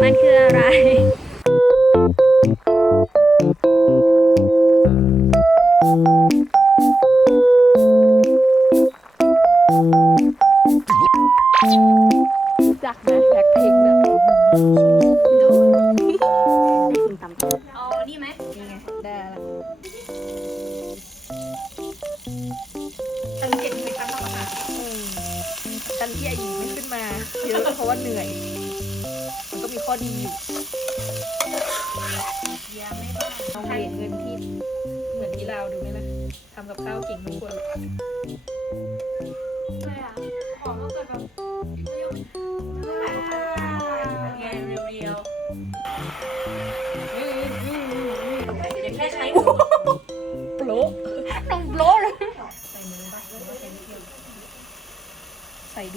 มันคืออะไรจากไหมแบ็คพิงค์เนี่ย ที่ไอหญิงไม่ขึ้นมาเยอะเพราะว่าเหนื่อย มันก็มีข้อดีอยู่ยังไม่บ้าลองเรียนเงินที่เหมือนที่เราวดูไหมล่ะทำกับข้าวเก่งทุกคน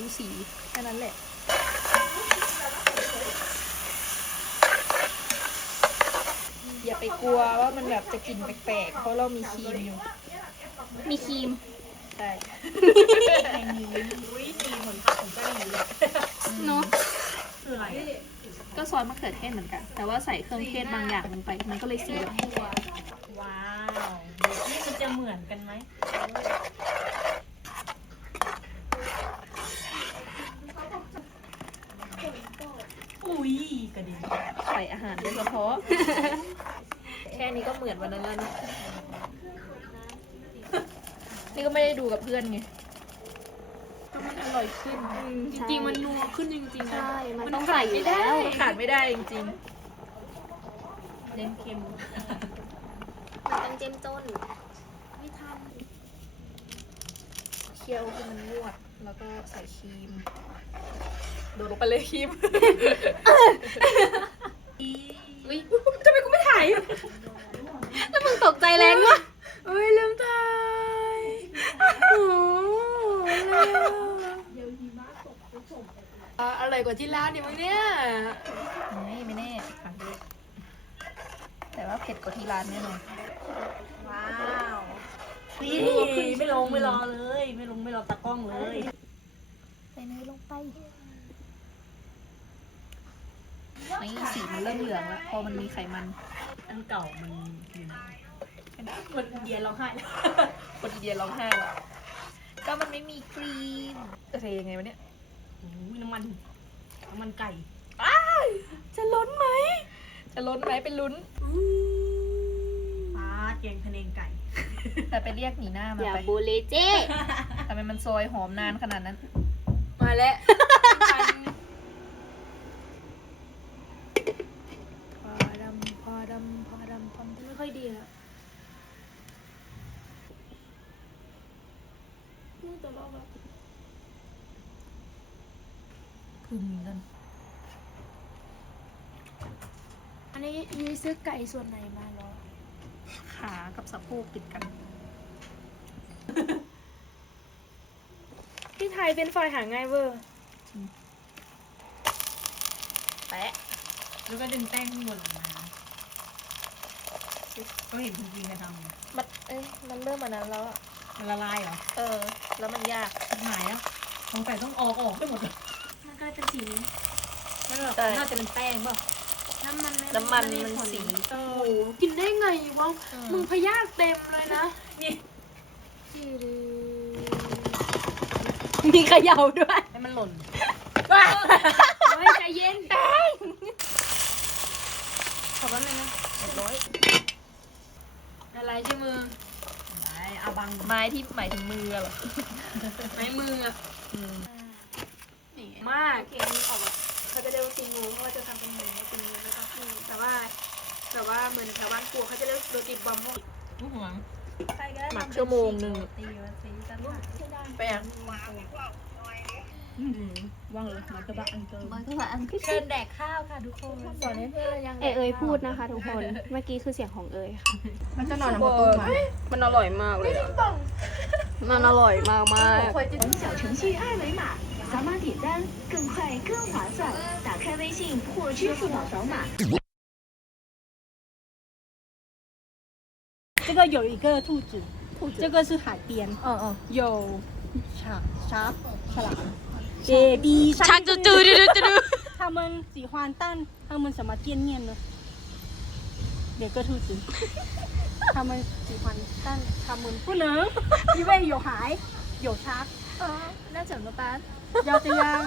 ดูสีแค่นั้นแหละอย่าไปกลัวว่ามันแบบจะกลิ่นแปลกๆ เพราะเรามีครีมอยู่ มีครีม ใช่อุ้ยสีเหมือนผักของเจ้าหญิงเลยเนาะคืออะไร ก็ซอสมะเขือเทศเหมือนกัน แต่ว่าใส่เครื่องเทศบางอย่างลงไป มันก็เลยสีแบบว้าวเดี๋ยวนี่มันจะเหมือนกันไหมอุ้ยกระดิ่ง ใส่อาหารโดยเฉพาะ แค่นี้ก็เหมือนวันนั้นแล้วนะนี่ก็ไม่ได้ดูกับเพื่อนไงก็มันอร่อยขึ้น จริงๆ มันนัวขึ้นจริงๆนะใช่มันต้องใส่อยู่แล้ว ขาดไม่ได้จริงเล่นเค็มมันต้องเจ้มจนไม่ทันๆเคี่ยวให้มันนวด แล้วก็ใส่ครีม โดดลงไปเลยครีม อุ้ยทำไมกูไม่ถ่ายแล้วมึงตกใจแรงวะเอ้ยลืมถ่ายโอ้โหอะอร่อยกว่าที่ร้านนี่มั้งเนี่ยไม่ไม่แน่ถามดูแต่ว่าเผ็ดกว่าที่ร้านแน่นอนว้าวนี่ไม่ลงไม่รอเลย ไม่ลงไม่รอตากล้องเลยใส่เนยลงไป นี่สีมันเริ่มเหลืองแล้วพอมันมีไขมัน อันเก่ามันอยู่ไหนมันเดียนเราให้แล้วคนอินเดียร้องไห้แล้วก็มันไม่มีครีมจะเทยังไงวะเนี่ยโอ้ยน้ำมันน้ำมันไก่จะล้นไหม จะล้นไหมเป็นลุ้นปลาแกงพะเนงไก่ แต่ไปเรียกหนีหน้ามาอย่าไปบูลลี่เจ้ทำไมมันซอยหอมนานขนาดนั้น มาแล้ว พอดำพอดำพอดำพอดำ ไม่ค่อยดีแล้วนี่แต่เราแบบ พึ่งกัน อันนี้ยุ้ยซื้อไก่ส่วนไหนมาเหรอ ขากับสะโพกติดกัน ที่ไทยเป็นไฟหาง่ายเวอร์แปะแล้วก็ดึงแป้งข้างบนออกมาก็เห็นคุณกินกระทำเนี่ยมันเอ้ยมันเริ่มมานานแล้วอะมันละลายเหรอ เออ แล้วมันยากหายอะสงสัยต้องออกออกไปหมดเลย มันกลายเป็นสีนี้มันแบบใช่น่าจะเป็นแป้งเปล่าน้ำมันน้ำมันมันสีโอ้โหกินได้ไงวะอืมมึงพยาธิเต็มเลยนะนี่มีเขย่าด้วยให้มันหล่นเฮ้ยใจเย็นขอแป๊บนึงนะเรียบร้อยอะไรที่มือไหนเอาบังไม้ที่หมายถึงมือเหรอไม้มืออะอื ม มากเกมนี้ออกแบบเขาจะเรียกว่าซีงูเพราะว่าจะทำเป็นหมูเป็นเนื้อแล้วก็อืมแต่ว่าแต่ว่าเหมือนแถวบ้านกลัวเขาจะเรียกโรตีบอมเพราะ ลูกหัว หมักชั่วโมงหนึ่ง ตีว่าตีกัน ไปอ่ะ อืมว่างเลยมันจะบ้าอันเกิน มันก็ว่าอังกฤษ เชิญแดกข้าวค่ะทุกคน สอนให้เพื่อนเรายัง เอยเอยพูดนะคะทุกคน เมื่อกี้คือเสียงของเอยค่ะ มันจะนอน บอมันอร่อยมากเลยอะมันอร่อยมากมาก 小程序二维码， 扫码点单更快更划算打开微信或支付宝扫码。这个有一个兔子兔子。这个是海边嗯嗯。有啥啥在哪儿雪地叉嘟嘟嘟嘟嘟他们喜欢但他们什么店面呢？两个兔子。他们喜欢但他们不能因为有海有叉嗯那怎么办？要这样。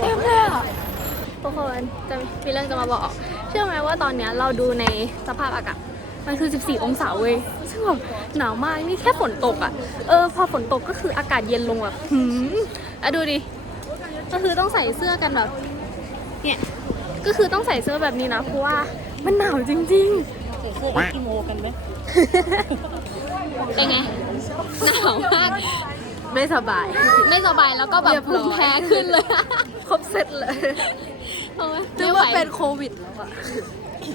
เต็มเลยอะทุกคนจะมีเรื่องจะมาบอก เชื่อไหมว่าตอนเนี้ยเราดูในสภาพอากาศมันคือ 14 องศาเว้ยซึ่งแบบหนาวมากนี่แค่ฝนตกอะเออ พอฝนตกก็คืออากาศเย็นลงแบบหืมอะดูดิ ก็คือต้องใส่เสื้อกันแบบ เนี่ย ก็คือต้องใส่เสื้อแบบนี้นะ เพราะว่ามันหนาวจริง ๆ ใส่เสื้อเอสกิโมกันไหมเป็นไง หนาวมาก ไม่สบาย ไม่สบายแล้วก็แบบภูมิแพ้ขึ้นเลย ครบเซตเลยไม่ไหวเป็นโควิดแล้วอะ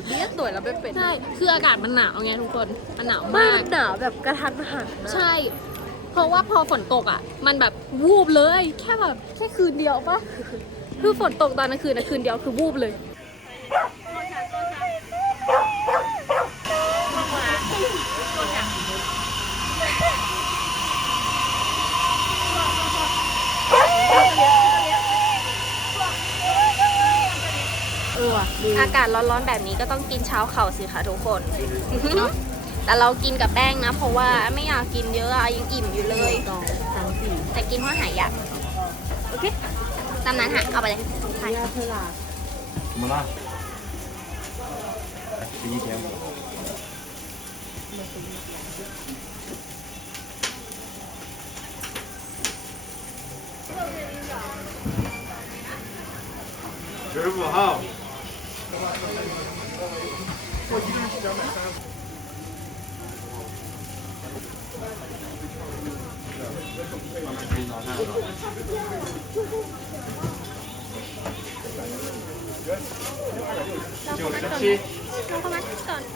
เรียกตัวแล้วไม่เป็น ใช่ คืออากาศมันหนาวไงทุกคน มันหนาวมามากหนาวแบบกระทันหันใช่ เพราะว่าพอฝนตกอะ มันแบบวูบเลย แค่แบบแค่คืนเดียวปะคือฝนตกตอนกลางคืนนะคืนเดียวคือวูบเลย ออว่ะดู อากาศร้อนๆแบบนี้ก็ต้องกินเช้าเข่าสิคะทุกคน แต่เรากินกับแป้งนะ เพราะว่าไม่อยากกินเยอะอะยังอิ่มอยู่เลย สองสามสี่ แต่กินเพราะหายอยากโอเคตามนั้นค่ะ เอาไปเลยไป ยาเทลา 怎么了？来，十一点五。 十五号。 เรอน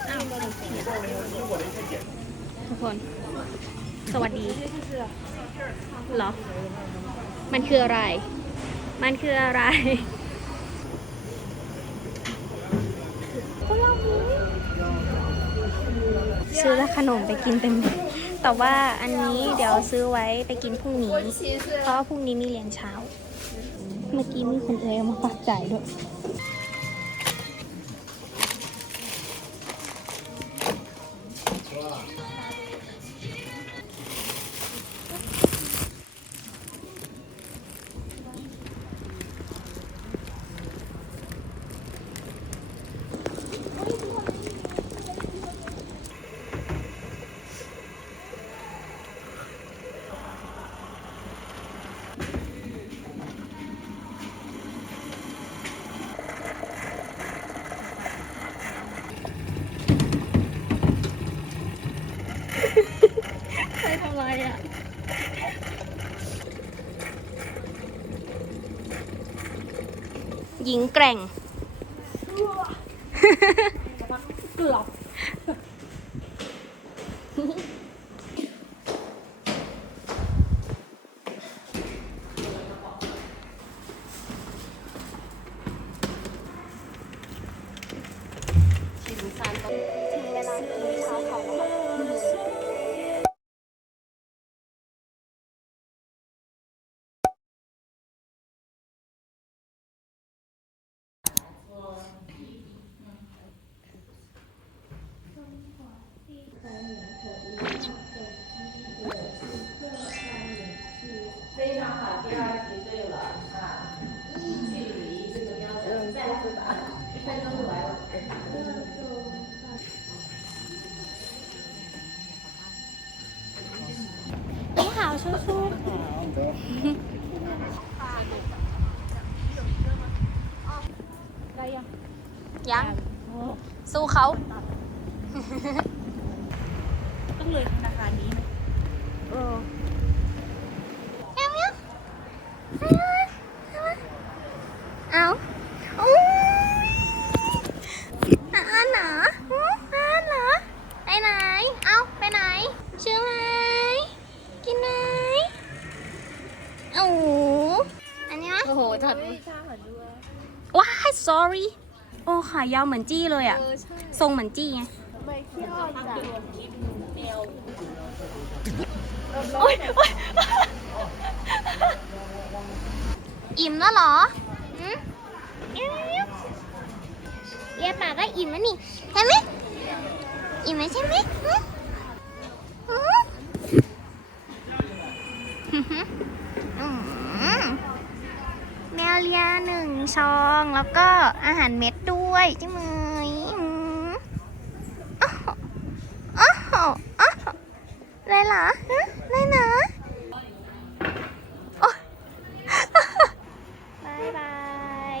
เท้ามาก่อนเราขียนทุกคน สวัสดีเหรอ มันคืออะไร มันคืออะไร ซื้อแล้วขนมไปกินเต็มเลยแต่ว่าอันนี้เดี๋ยวซื้อไว้ไปกินพรุ่งนี้ เพราะว่าพรุ่งนี้มีเรียนเช้า เมื่อกี้มีคนเอ๋ยเอามาฝากจ่ายด้วย หญิงแกร่งเกือบ เอาอู้อ่านเหรออู้อ่านเหรอไปไหน เอาไปไหนชื่อไหมกินไหมโอ้โหอันนี้นะโอ้โหจัดว้าย sorry โอ้ขายาวเหมือนจี้เลยอะทรงเหมือนจี้ไงโอ๊ยโอ๊ย อิ่มแล้วเหรอหืมเรียกปากก็อิ่มแล้วนี่ใช่ไหมอิ่มไหมใช่ไหมแมวเลียหนึ่งซอง แล้วก็อาหารเม็ดด้วยใช่ไหมอืมอ้าวอ้าวอ้าวอะไรเหรอฮะอะไรเหรอโอ๊ยบายบาย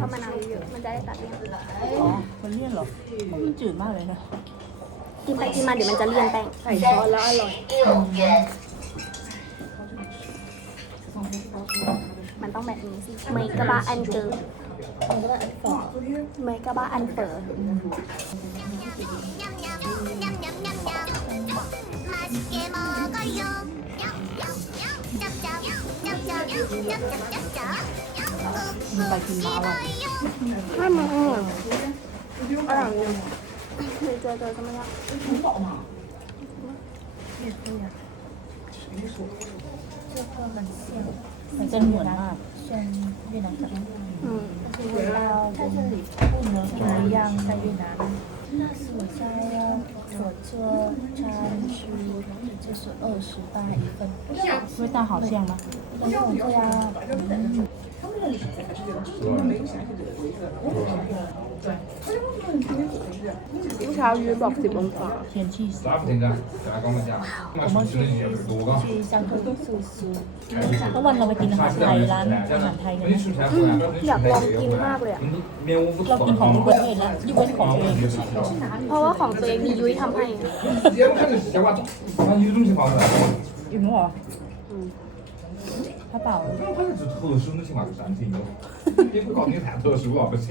ชอบมะนาวเยอะๆมันจะได้ตัดเลี่ยนอ๋อมันเลี่ยนเหรอเพราะมันจืดมากเลยนะกินไปกินมาเดี๋ยวมันจะเลี่ยนแป้งใส่ช้อนแล้วอร่อย มันต้องแบบนี้สิเมกะบะอันเกิร์เมกะบะอันเฝอ มันไปกินมาอร่อย ไม่มันอร่อยอร่อยเลยเคยเจอเจอจะไม่ยาก มันจะเหมือนมาก อืม 在这里不能怎么样在越南那是我在火车餐区就是二十八一份味道好像吗 没有这样天气咋不停的？再来讲一下，那我们吃的也是多个。去香港素食เมื่อวันเราไปกินอาหารไทยร้านอาหารไทยกัน 你 นะ 吃菜不呀？ อยากลองกินมากเลยอะ 免我不 เรากินของยูเวนเองแล้วยูเวนของตัวเอง เพราะว่าของตัวเองมียุ้ยทำให้ 直接我看着是小娃子，他有种情况是， อิ่มเหรอ ถ้าเปล่า 他是特殊的情况是三斤肉，也不搞你太特殊了，不行。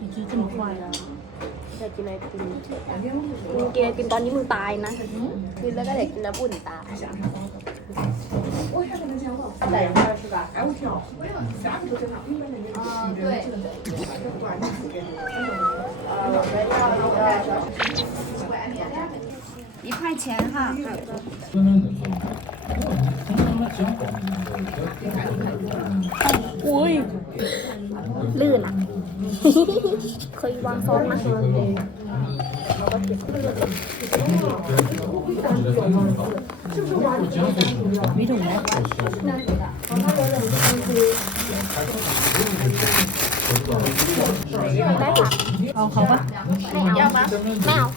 你吃这么快啊？ อยากกินไอติมมึงกินไอติมตอนนี้มึงตายนะคือแล้วก็เด็กกินน้ำอุ่นตาย อุ้ยลื่นอะ เคยวางซ้อสมาไมีถุงไหมได้ค่ะเอาเขาปะไม่เอาไม่เอา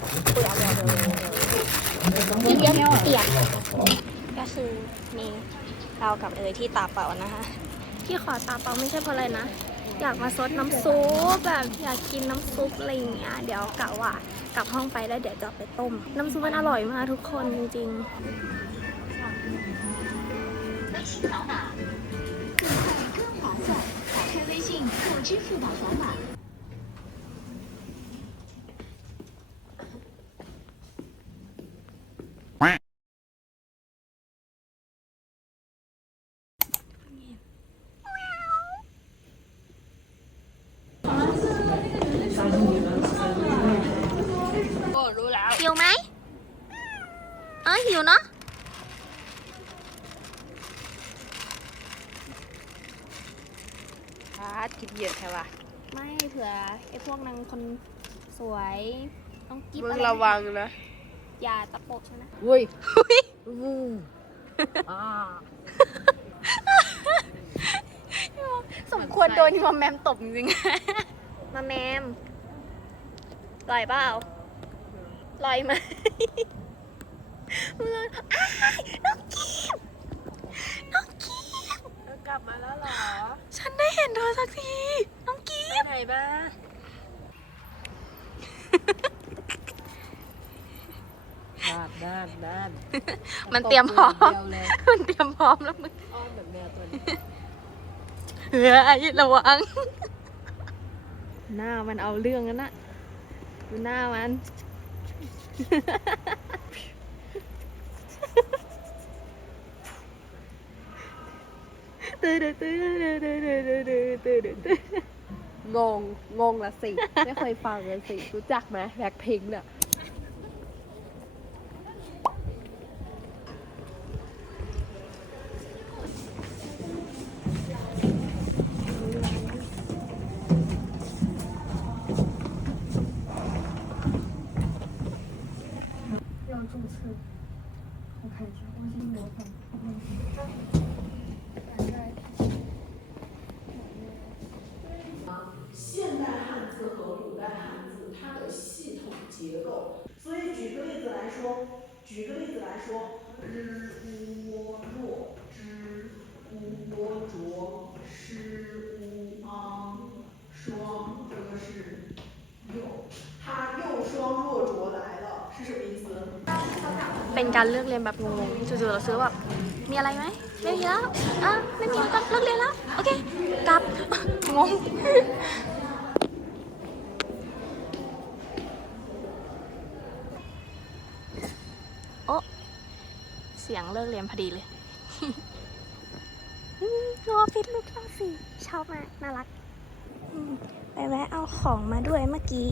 เยี่ยมเปลี่ยก ก็คือมีเรากับเอ๋ยที่ตาเปล่านะคะที่ขอตาเปล่าไม่ใช่เพราะอะไรนะ อยากมาซดน้ำซุปแบบอยากกินน้ำซุปอะไรอย่างเงี้ยเดี๋ยวกะว่ากลับห้องไปแล้วเดี๋ยวจะไปต้ม น้ำซุปมันอร่อยมากทุกคนจริงๆ อยู่เนาะพาดกินเยอะแค่ว่ะไม่เผื่อไอ้พวกนางคนสวยต้องกิ๊บมึงระวังนะอย่าตะปบฉันนะอุ้ยอู้อ่าสมควรโดนที่มอมแมมตบจริงๆ มาแมมลอยเปล่าลอยไหม มึงอ้ายน้องกีบน้องกีบกลับมาแล้วเหรอฉันได้เห็นเธอสักที น้องกีบไหนบ้างด้านด้านด้านมันเตรียมพร้อม เดียวเลยมันเตรียมพร้อมแล้วมึงอ้อมแบบแมวตัวนี้เฮ้ยระวัง หน้ามันเอาเรื่องกันนะดูหน้ามัน ตื่นตื่นตื่นตื่นตื่นตื่นตื่นตื่นตื้องง งงละสิ ไม่เคยฟังเลยสิ รู้จักไหมแบ็คพิงค์เนี่ย 说，举个例子来说，日乌若之乌窝浊诗乌昂双，这个是又，它又双若浊来了，是什么意思？ เป็นการเลือกเรียนแบบงงๆจู่ๆเราซื้อแบบมีอะไรไหม ไม่มีแล้ว อ่ะ ไม่มีก็เลิกเรียนแล้ว โอเค กลับ งง สียงเลิกเรียนพอดีเลยอืมดูออฟฟิศลูกเราสิชอบมากน่ารักอืมไปแวะเอาของมาด้วยเมื่อกี้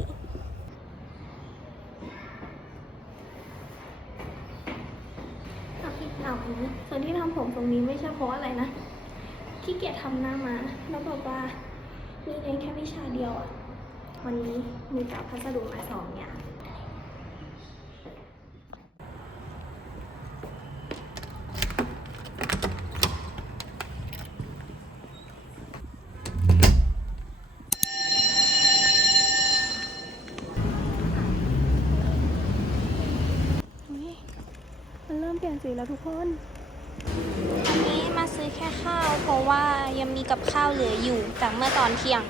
ทำอีกเอาอันนี้ส่วนที่ทำผมตรงนี้ไม่ใช่เพราะอะไรนะขี้เกียจทำหน้ามา แล้วแบบว่ามีเรียนแค่วิชาเดียวอะวันนี้มีกับพัสดุมาสองอย่าง สีแล้วทุกคนวันนี้มาซื้อแค่ข้าว เพราะว่ายังมีกับข้าวเหลืออยู่จากเมื่อตอนเที่ยง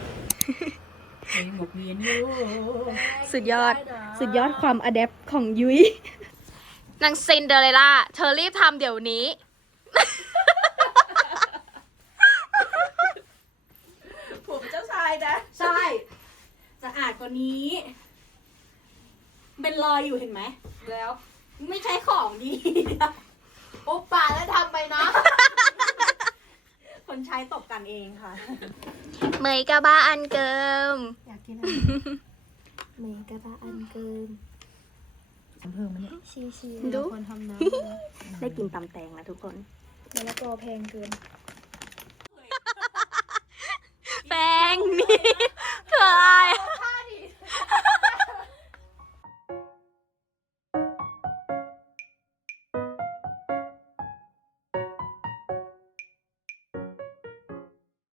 สุดยอด สุดยอดความอ d เดปของยุ้ยนางซินเดอเรล่าเธอรีบทำเดี๋ยวนี้ ผมเจ้าชายนะใช่จะอาดกว่านี้ เป็นรอยอยู่เห็นไหมแล้ว ไม่ใช่ขอ ของดีปุ๊บป่าแล้วทำไปนะ คนใช้ตกกันเองค่ะเมยกะบ้าอันเกิม อยากกินอะไรเมยกะบ้าอันเกิมอำเภอมันเนี่ยชีชีดู คนทำน้ำได้กินตำแตงแล้วทุกคนมะละกอแพงเกินแปงนี่คือ